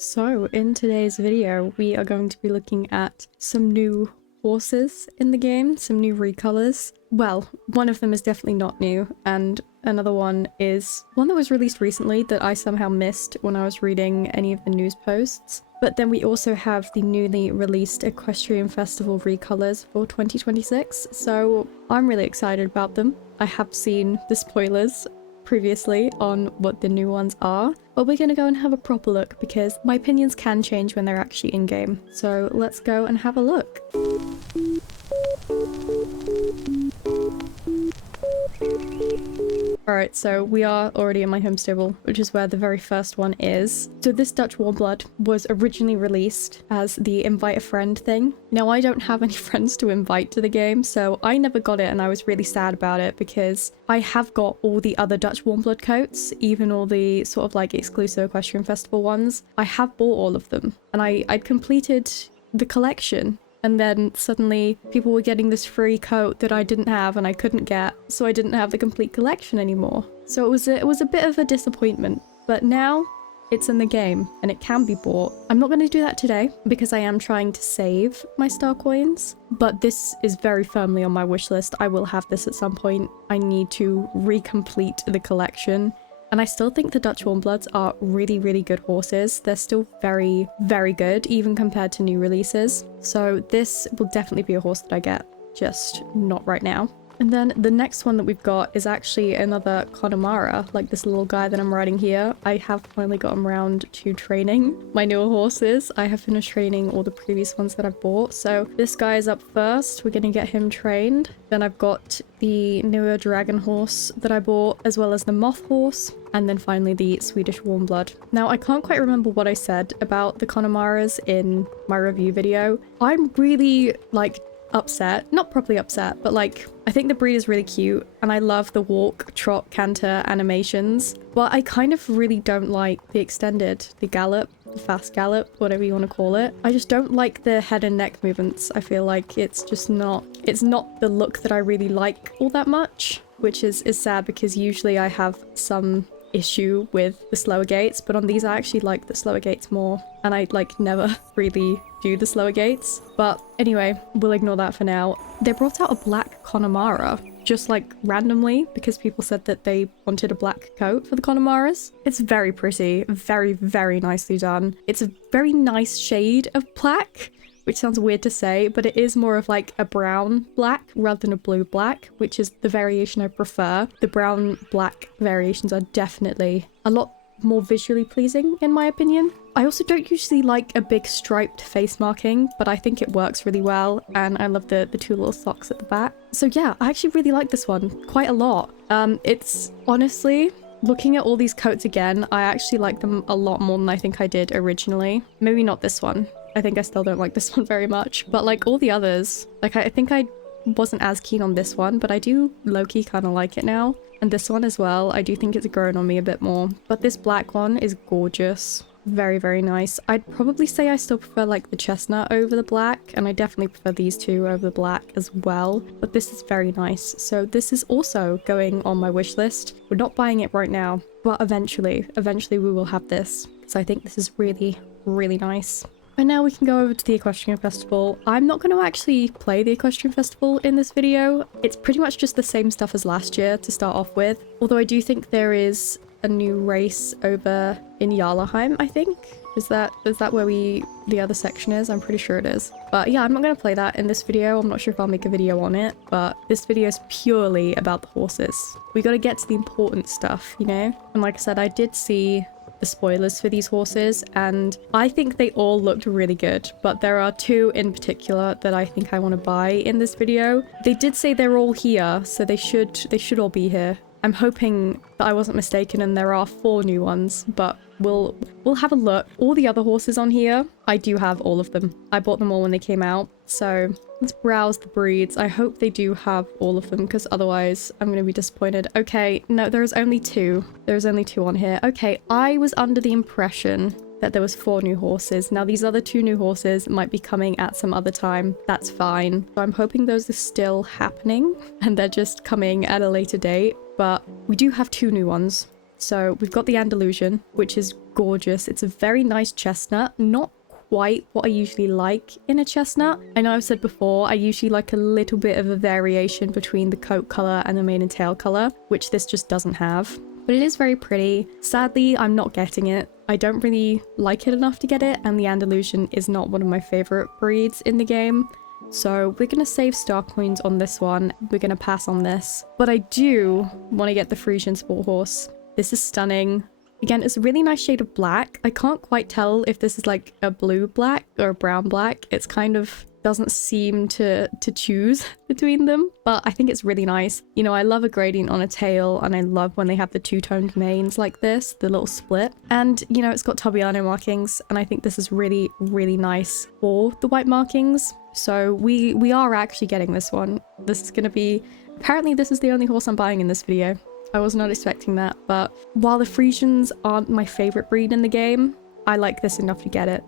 So in today's video, we are going to be looking at some new horses in the game, some new recolors. Well, one of them is definitely not new, and another one is one that was released recently that I somehow missed when I was reading any of the news posts. But then we also have the newly released Equestrian Festival recolors for 2026, so I'm really excited about them. I have seen the spoilers previously on what the new ones are, but we're gonna go and have a proper look because my opinions can change when they're actually in-game. So let's go and have a look. Alright, so we are already in my home stable, which is where the very first one is. So this Dutch Warmblood was originally released as the invite a friend thing. Now I don't have any friends to invite to the game, so I never got it and I was really sad about it because I have got all the other Dutch Warmblood coats, even all the sort of like exclusive Equestrian Festival ones. I have bought all of them and I'd completed the collection. And then suddenly people were getting this free coat that I didn't have and I couldn't get, so I didn't have the complete collection anymore. So it was a bit of a disappointment, but now it's in the game and it can be bought. I'm not going to do that today because I am trying to save my star coins, but this is very firmly on my wish list. I will have this at some point. I need to recomplete the collection. And I still think the Dutch Warmbloods are really, really good horses. They're still very, very good, even compared to new releases. So this will definitely be a horse that I get, just not right now. And then the next one that we've got is actually another Konamara, like this little guy that I'm riding here. I have finally gotten around to training my newer horses. I have finished training all the previous ones that I've bought. So this guy is up first. We're going to get him trained. Then I've got the newer dragon horse that I bought, as well as the moth horse. And then finally the Swedish Warmblood. Now, I can't quite remember what I said about the Konamaras in my review video. I'm really, like, upset. Not properly upset, but like, I think the breed is really cute and I love the walk, trot, canter animations. But I kind of really don't like the extended, the gallop, the fast gallop, whatever you want to call it. I just don't like the head and neck movements. I feel like it's just not, it's not the look that I really like all that much, which is sad because usually I have some issue with the slower gaits, but on these I actually like the slower gaits more, and I like never really do the slower gaits. But anyway, we'll ignore that for now. They brought out a black Konamara just like randomly because people said that they wanted a black coat for the Konamaras. It's very pretty, very, very nicely done. It's a very nice shade of black, which sounds weird to say, but it is more of like a brown black rather than a blue black, which is the variation I prefer. The brown black variations are definitely a lot more visually pleasing in my opinion. I also don't usually like a big striped face marking, but I think it works really well, and I love the two little socks at the back. So yeah, I actually really like this one quite a lot. It's honestly, looking at all these coats again, I actually like them a lot more than I think I did originally. Maybe not this one. I think I still don't like this one very much, but like all the others, like I think I wasn't as keen on this one, but I do low-key kind of like it now. And this one as well, I do think it's grown on me a bit more. But this black one is gorgeous. Very, very nice. I'd probably say I still prefer like the chestnut over the black, and I definitely prefer these two over the black as well. But this is very nice. So this is also going on my wish list. We're not buying it right now, but eventually we will have this. So I think this is really, really nice. And now we can go over to the Equestrian Festival. I'm not going to actually play the Equestrian Festival in this video. It's pretty much just the same stuff as last year to start off with. Although I do think there is a new race over in Jarlaheim, I think. Is that where the other section is? I'm pretty sure it is. But yeah, I'm not going to play that in this video. I'm not sure if I'll make a video on it, but this video is purely about the horses. We got to get to the important stuff, you know? And like I said, I did see the spoilers for these horses, and I think they all looked really good, but there are two in particular that I think I want to buy in this video. They did say they're all here, so they should all be here. I'm hoping that I wasn't mistaken and there are 4 new ones, but we'll have a look. All the other horses on here, I do have all of them. I bought them all when they came out, so let's browse the breeds. I hope they do have all of them, because otherwise I'm going to be disappointed. Okay, no, there's only 2. There's only 2 on here. Okay, I was under the impression that there was 4 new horses. Now these other 2 new horses might be coming at some other time. That's fine. So I'm hoping those are still happening and they're just coming at a later date. But we do have 2 new ones. So we've got the Andalusian, which is gorgeous. It's a very nice chestnut, not quite what I usually like in a chestnut. I know I've said before, I usually like a little bit of a variation between the coat color and the mane and tail color, which this just doesn't have. But it is very pretty. Sadly, I'm not getting it. I don't really like it enough to get it, and the Andalusian is not one of my favorite breeds in the game. So we're going to save star coins on this one. We're going to pass on this. But I do want to get the Frisian Sport Horse. This is stunning. Again, it's a really nice shade of black. I can't quite tell if this is like a blue black or a brown black. It's kind of doesn't seem to choose between them, but I think it's really nice. You know, I love a gradient on a tail, and I love when they have the two-toned manes like this, the little split. And, you know, it's got Tobiano markings, and I think this is really, really nice for the white markings. So we are actually getting this one. This is going to be... Apparently, this is the only horse I'm buying in this video. I was not expecting that, but while the Frisians aren't my favorite breed in the game, I like this enough to get it.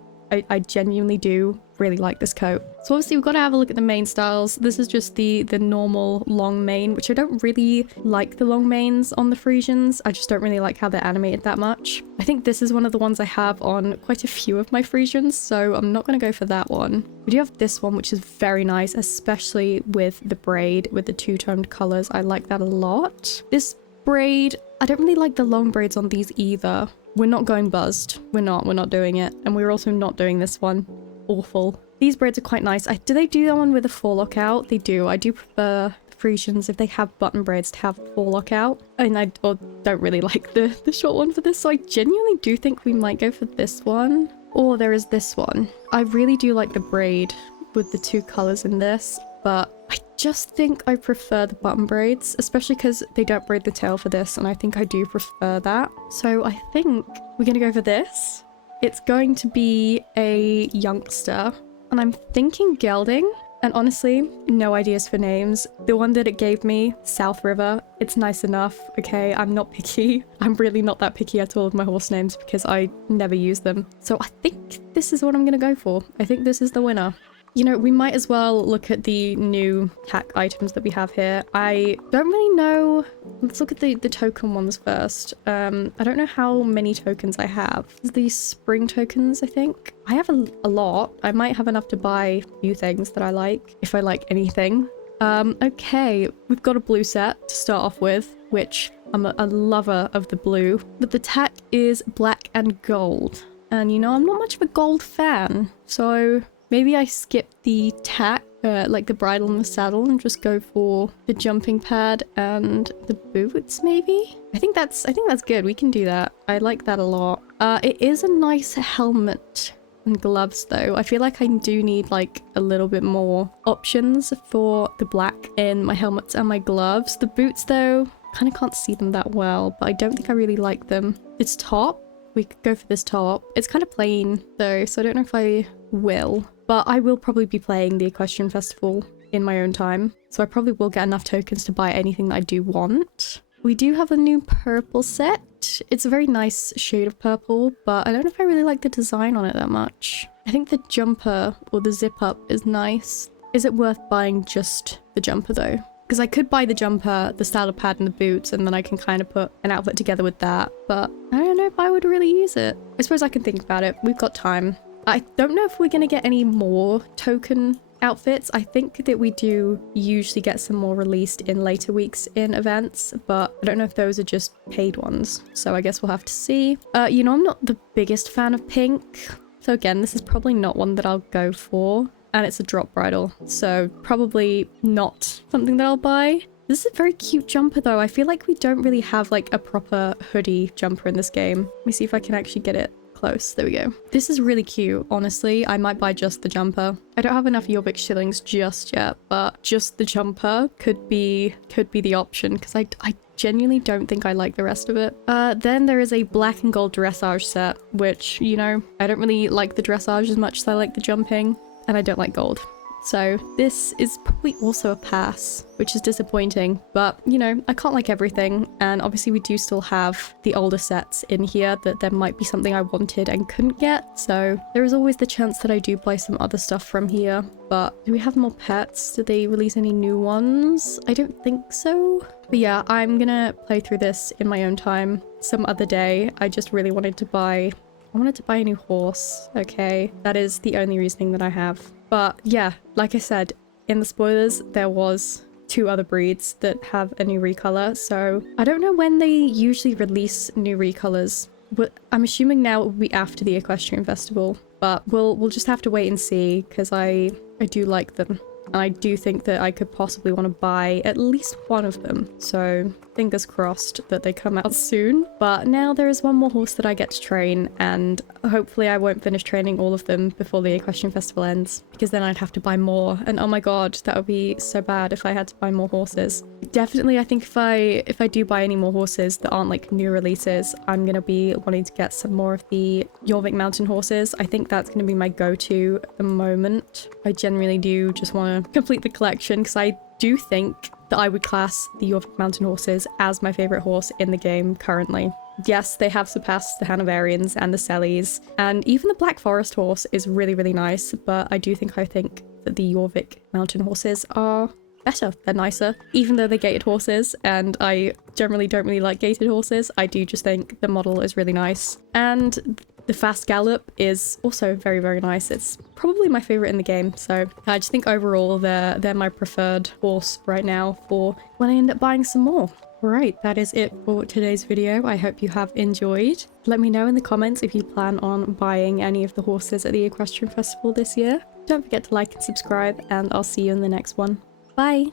I genuinely do really like this coat. So obviously we've got to have a look at the mane styles. This is just the normal long mane, which I don't really like the long manes on the Frisians. I just don't really like how they're animated that much. I think this is one of the ones I have on quite a few of my Frisians, so I'm not going to go for that one. We do have this one, which is very nice, especially with the braid, with the two-toned colors. I like that a lot. This braid, I don't really like the long braids on these either. We're not going buzzed. We're not doing it. And we're also not doing this one. Awful. These braids are quite nice. Do they do that one with a forelock out? They do. I do prefer the Frisians, if they have button braids, to have forelock out. And I don't really like the short one for this, so I genuinely do think we might go for this one. Or there is this one. I really do like the braid with the two colors in this, but I just think I prefer the button braids, especially because they don't braid the tail for this, and I think I do prefer that. So I think we're gonna go for this. It's going to be a youngster, and I'm thinking gelding, and honestly, no ideas for names. The one that it gave me, South River, it's nice enough, okay? I'm not picky. I'm really not that picky at all with my horse names because I never use them. So I think this is what I'm gonna go for. I think this is the winner. You know, we might as well look at the new tack items that we have here. I don't really know. Let's look at the token ones first. I don't know how many tokens I have. These spring tokens, I think. I have a lot. I might have enough to buy a few things that I like, if I like anything. Okay, we've got a blue set to start off with, which I'm a lover of the blue. But the tack is black and gold. And you know, I'm not much of a gold fan, so... maybe I skip the tack, like the bridle and the saddle, and just go for the jumping pad and the boots, maybe? I think that's good. We can do that. I like that a lot. It is a nice helmet and gloves, though. I feel like I do need, like, a little bit more options for the black in my helmets and my gloves. The boots, though, kind of can't see them that well, but I don't think I really like them. It's top. We could go for this top. It's kind of plain, though, so I don't know if I will. But I will probably be playing the Equestrian Festival in my own time, so I probably will get enough tokens to buy anything that I do want. We do have a new purple set. It's a very nice shade of purple, but I don't know if I really like the design on it that much. I think the jumper or the zip up is nice. Is it worth buying just the jumper though? Because I could buy the jumper, the saddle pad, and the boots, and then I can kind of put an outfit together with that, but I don't know if I would really use it. I suppose I can think about it. We've got time. I don't know if we're going to get any more token outfits. I think that we do usually get some more released in later weeks in events, but I don't know if those are just paid ones. So I guess we'll have to see. You know, I'm not the biggest fan of pink. So again, this is probably not one that I'll go for. And it's a drop bridle, so probably not something that I'll buy. This is a very cute jumper though. I feel like we don't really have like a proper hoodie jumper in this game. Let me see if I can actually get it close. There we go. This is really cute, honestly. I might buy just the jumper. I don't have enough Jorvik shillings just yet, but just the jumper could be the option because I genuinely don't think I like the rest of it. Then there is a black and gold dressage set, which, you know, I don't really like the dressage as much as I like the jumping. And I don't like gold. So this is probably also a pass, which is disappointing, but you know, I can't like everything. And obviously we do still have the older sets in here that there might be something I wanted and couldn't get. So there is always the chance that I do buy some other stuff from here. But do we have more pets? Did they release any new ones? I don't think so. But yeah, I'm gonna play through this in my own time some other day. I just really wanted to buy I wanted to buy a new horse. Okay, that is the only reasoning that I have. But yeah, like I said, in the spoilers, there was 2 other breeds that have a new recolor. So I don't know when they usually release new recolors. But I'm assuming now it will be after the Equestrian Festival. But we'll just have to wait and see, because I do like them. And I do think that I could possibly want to buy at least one of them. So fingers crossed that they come out soon. But now there is one more horse that I get to train, and hopefully I won't finish training all of them before the Equestrian Festival ends, because then I'd have to buy more. And oh my god, that would be so bad if I had to buy more horses. Definitely, I think if I do buy any more horses that aren't like new releases, I'm gonna be wanting to get some more of the Jorvik mountain horses. I think that's gonna be my go-to at the moment. I genuinely do just want to complete the collection, because I do think that I would class the Jorvik mountain horses as my favorite horse in the game currently. Yes, they have surpassed the Hanoverians and the Sellies, and even the Black Forest horse is really, really nice, but I think that the Jorvik mountain horses are better. They're nicer, even though they're gated horses, and I generally don't really like gated horses. I do just think the model is really nice, and the fast gallop is also very, very nice. It's probably my favorite in the game, so I just think overall they're my preferred horse right now for when I end up buying some more. Right, that is it for today's video. I hope you have enjoyed. Let me know in the comments if you plan on buying any of the horses at the Equestrian Festival this year. Don't forget to like and subscribe, and I'll see you in the next one. Bye!